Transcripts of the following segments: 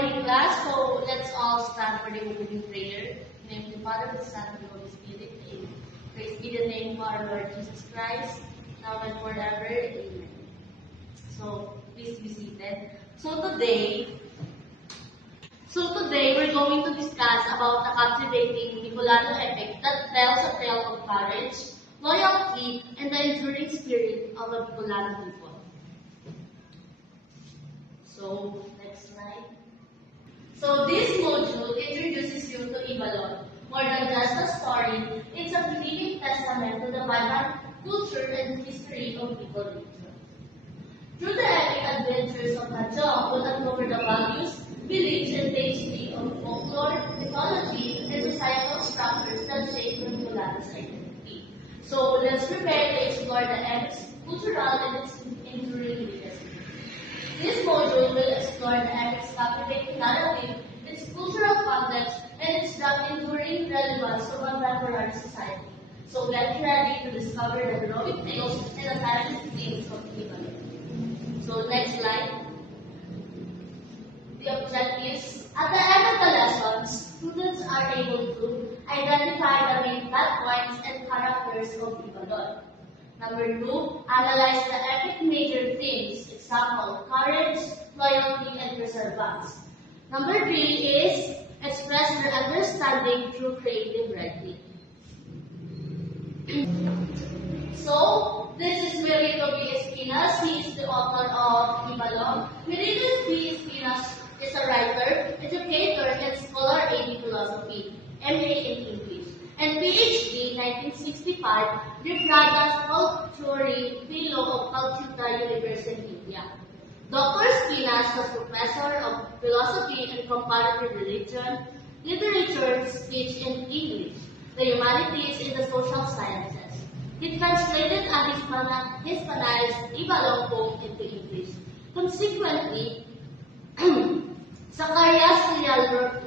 morning, class. So let's all stand for the opening prayer. In the name of the Father, the Son, and the Holy Spirit. Amen. Praise be the name of our Lord Jesus Christ, now and forever. Amen. So please be seated. So today we're going to discuss about a captivating Bicolano epic that tells a tale of courage, loyalty, and the enduring spirit of a Bicolano people. So, next slide. So, this module introduces you to Ibalon. More than just a story, it's a living testament to the vibrant culture and history of Bicol region. Through the epic adventures of Hadjong, we'll uncover the values, beliefs, and history of folklore, mythology, and societal structures that shape the Bicolano's identity. So, let's prepare to explore the epic's cultural and its enduring legacy. This module will explore the epic's captivating narrative, its cultural context, and its enduring relevance to contemporary society. So get ready to discover the heroic tales and the timeless themes of Ibalon. So next slide. The objectives. At the end of the lessons, students are able to identify the main plot points and characters of Ibalon. Number 2, analyze the epic major themes, example, courage, loyalty, and perseverance. Number 3 is express your understanding through creative writing. So, this is Merito B. Espinas. He is the author of Ibalon. Merito B. Espinas is a writer, educator, and scholar in philosophy, MA in English, and PhD 1965, Rivera's Culturi Fellow of Calcutta University, India. Dr. Espinas was professor of philosophy and comparative religion, literature, speech, and English, the humanities, and the social sciences. He translated and Hispanized Ibalon poem into English. Consequently, Zacarias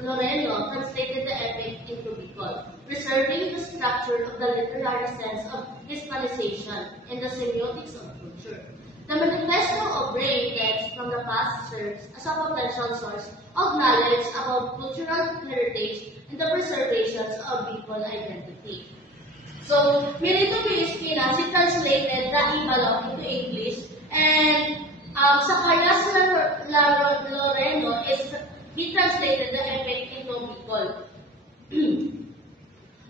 Loreno translated the epic into Bicol, preserving the structure of the literary sense of Hispanization and the semiotics of culture. The Manifesto of Brain text from the past serves as a potential source of knowledge about cultural heritage and the preservation of Bicol identity. So, Merito B. Espinas, he translated the Ibalon into English, and Zacarias Loreno he translated the epic into Bicol.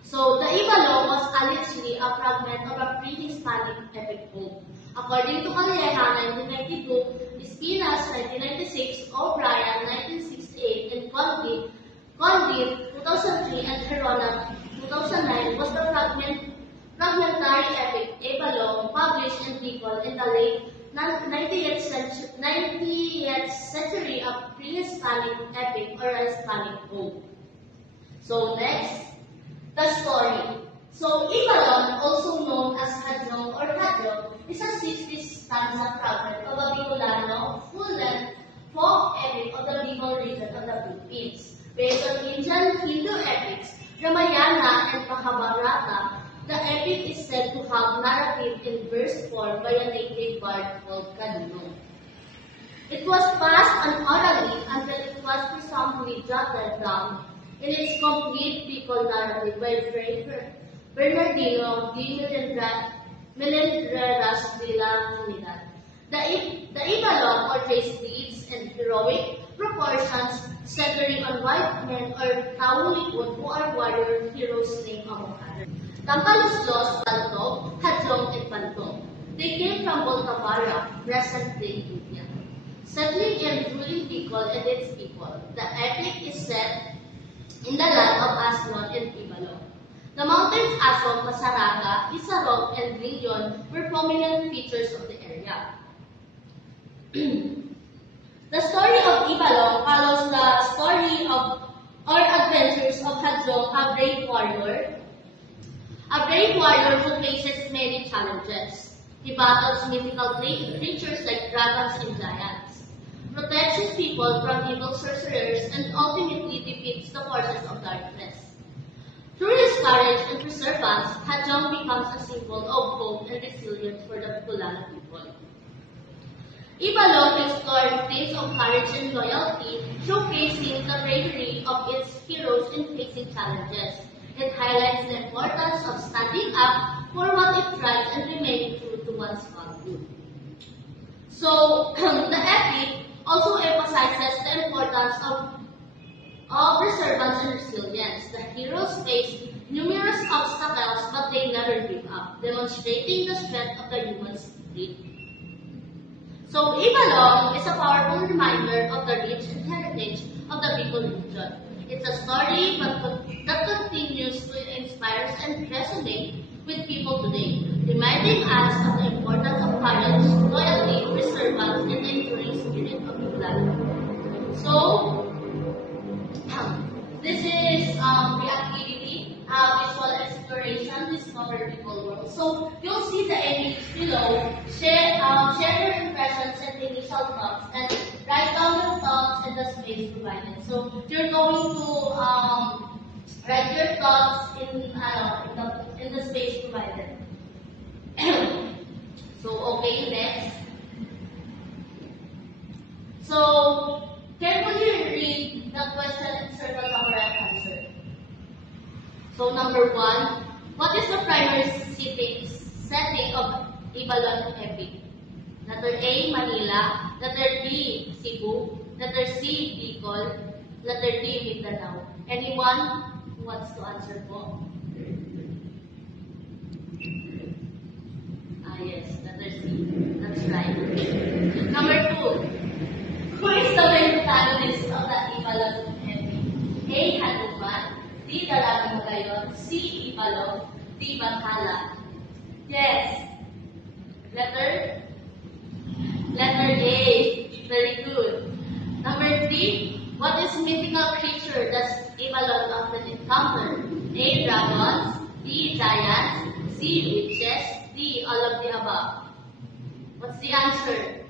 So, the Ibalon was allegedly a fragment of a pre-Hispanic epic poem. According to Calleja, 1992, Espinas, 1996, O'Brien, 1968, and Condit, 2003, and Herona, 2009, was the fragmentary epic Ibalon published in Bicol in the late 90th century of pre-Hispanic epic or a Hispanic poem. So next, the story. So Ibalon, also known as Hadjong or Hadjong, is a 60-stanza fragment of a Bicolano full-length folk epic of the Bicol region of the Philippines. Based on Indian Hindu epics, Ramayana and Mahabharata, the epic is said to have narrative in verse form by a native bard called Kanino. It was passed on orally until it was presumably jotted down in its complete Bicol narrative by Fray Bernardino de Melendreras de la Trinidad. The Ibalon portrays deeds and heroic proportions centering on white men or Tauliput who are warrior heroes named among others. Tampaluslos, Bantog, Hadjong, and Bantog. They came from Volcavara, present-day India. Settling and ruling Bicol and its people, the epic is set in the land of Aswan and Ibalon. The mountains Aswan, Masaraga, Isarog, and Linjon were prominent features of the area. The story of Ibalon follows the story of or adventures of Hadjong, a brave warrior. A brave warrior who faces many challenges. He battles mythical creatures like dragons and giants, protects his people from evil sorcerers, and ultimately defeats the forces of darkness. Through his courage and perseverance, Hadjong becomes a symbol of hope and resilience for the Bicolano people. Ibalong explored themes of courage and loyalty, showcasing the bravery of its heroes in facing challenges. It highlights the importance of standing up for what it rights and remaining true to one's value. So, the epic also emphasizes the importance of perseverance and resilience. The heroes faced numerous obstacles, but they never give up, demonstrating the strength of the human spirit. So, Ibalong is a powerful reminder of the rich heritage of the Bicol region. It's a story that continues to inspire and resonate with people today, reminding us of the importance of courage, loyalty, perseverance, and the enduring spirit of Bicolano. So, this is the activity, visual exploration, discover Bicol world. So you'll see the image below. Share your impressions and initial thoughts, and write down your thoughts in the space provided. So you're going to write your thoughts in the space provided. So okay, next. So carefully read the question and circle the correct answer. So number 1, what is the primary setting of Ibalong epic? Letter A, Manila. Letter B, Cebu. Letter C, Bicol. Letter D, Mindanao. Anyone who wants to answer po? Yes, letter C. That's right. Number 2, who is the main protagonist of the Ibalong epic? A, Hanuman. D, Dalagang Magayon. C, Ibalong. D, Banghala. Yes. Letter A. Very good. Number 3, what is mythical creature that Ibalong often encounter? A, dragons. B, giants. C, witches. D, all of the above. What's the answer?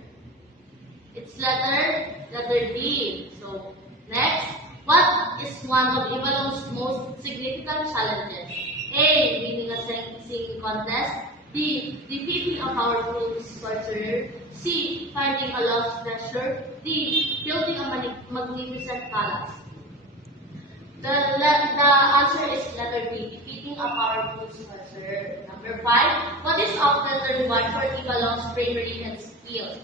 It's letter D. So, next, what is one of Ibalong's most significant challenges? A, winning a singing contest. B, defeating a powerful sorcerer. C, finding a lost treasure. D, building a magnificent palace. The answer is letter B, defeating a powerful sorcerer. Number 5, what is often the reward for Ibalong's bravery and skill?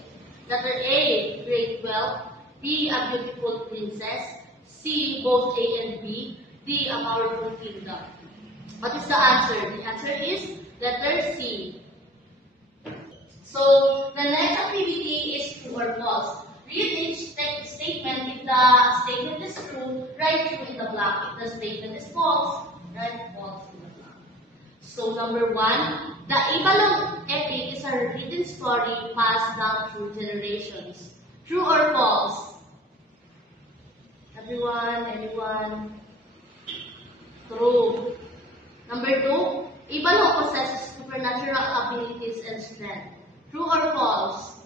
Letter A, great wealth. B, a beautiful princess. C, both A and B. D, a powerful kingdom. What is the answer? The answer is letter C. So, the next activity is true or false. Read each statement. If the statement is true, write true in the blank. If the statement is false, write false in the blank. So, number 1, the Ibalong epic is a written story passed down through generations. True or false? Anyone? True. Number 2, Ibalong possesses supernatural abilities and strength. True or false?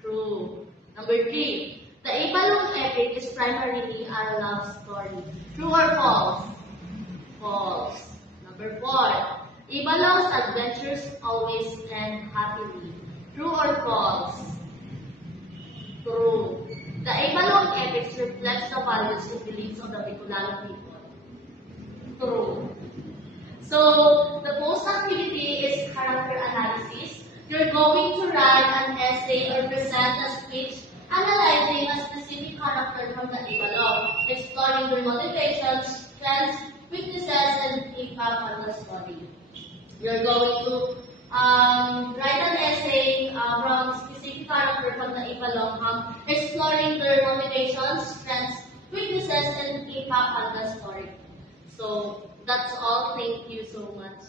True. Number 3, the Ibalong epic is primarily a love story. True or false? False. Number 4, Ibalong's adventures always end happily. True or false? True. The Ibalong epics reflects the values and beliefs of the Bicolano people. True. So, the post activity is character analysis. You're going to write an essay or present a speech analyzing a specific character from the Ibalong, exploring their motivations, strengths, weaknesses, and impact on the story. You're going to write an essay from a specific character from the Ibalong, exploring their motivations, strengths, weaknesses, and impact on the story. So, that's all. Thank you so much.